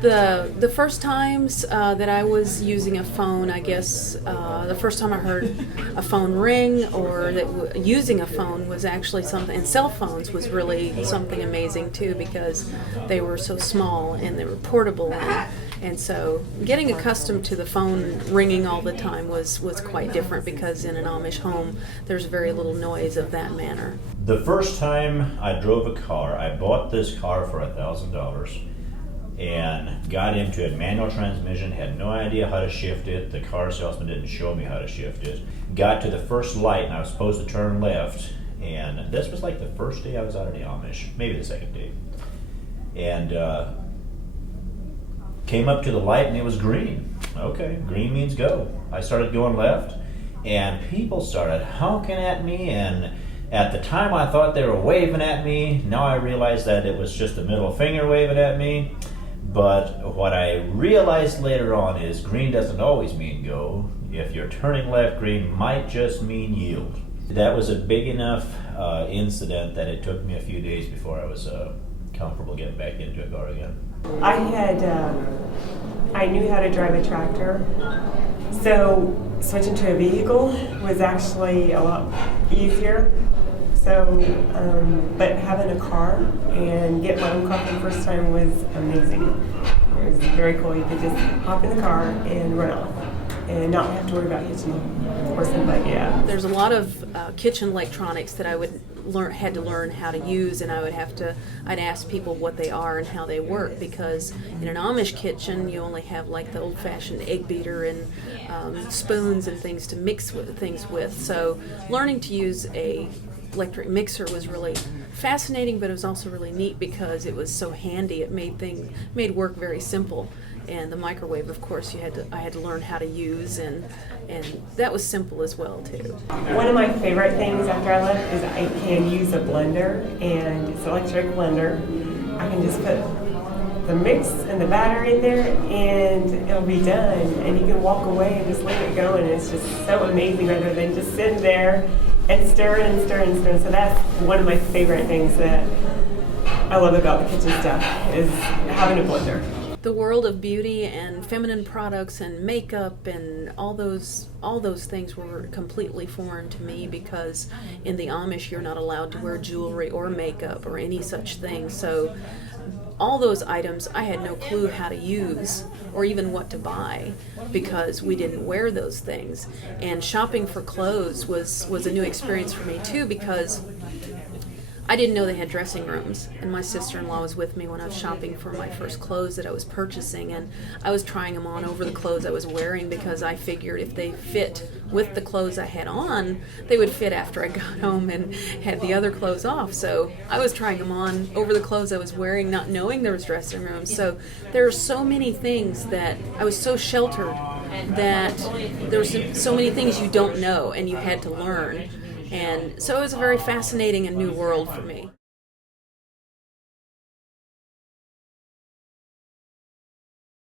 The first times that I was using a phone, I guess the first time I heard a phone ring or that using a phone was actually something, and cell phones was really something amazing too, because they were so small and they were portable, and so getting accustomed to the phone ringing all the time was quite different, because in an Amish home there's very little noise of that manner. The first time I drove a car, I bought this car for $1,000 and got into it, manual transmission, had no idea how to shift it. The car salesman didn't show me how to shift it. Got to the first light and I was supposed to turn left, and this was like the first day I was out of the Amish, maybe the second day. And came up to the light and it was green. Okay, green means go. I started going left and people started honking at me, and at the time I thought they were waving at me. Now I realize that it was just a middle finger waving at me. But what I realized later on is green doesn't always mean go. If you're turning left, green might just mean yield. That was a big enough incident that it took me a few days before I was comfortable getting back into a car again. I knew how to drive a tractor, so switching to a vehicle was actually a lot easier. So, but having a car and getting my own car for the first time was amazing. It was very cool. You could just hop in the car and run off and not have to worry about hitching the horse and buggy out. There's a lot of kitchen electronics that I had to learn how to use, and I'd ask people what they are and how they work, because in an Amish kitchen you only have like the old-fashioned egg beater and spoons and things to mix things with. So learning to use a electric mixer was really fascinating, but it was also really neat because it was so handy. It made work very simple. And the microwave, of course, I had to learn how to use, and that was simple as well too. One of my favorite things after I left is I can use a blender, and it's an electric blender. I can just put the mix and the batter in there and it'll be done, and you can walk away and just let it go, and it's just so amazing rather than just sitting there and stirring and stirring and stirring. So that's one of my favorite things that I love about the kitchen stuff, is having a blender. The world of beauty and feminine products and makeup and all those things were completely foreign to me, because in the Amish you're not allowed to wear jewelry or makeup or any such thing. So all those items I had no clue how to use or even what to buy, because we didn't wear those things. And shopping for clothes was a new experience for me too, because I didn't know they had dressing rooms, and my sister-in-law was with me when I was shopping for my first clothes that I was purchasing, and I was trying them on over the clothes I was wearing, because I figured if they fit with the clothes I had on, they would fit after I got home and had the other clothes off. So I was trying them on over the clothes I was wearing, not knowing there was dressing rooms. So there are so many things that I was so sheltered that there were so many things you don't know and you had to learn. And so it was a very fascinating and new world for me.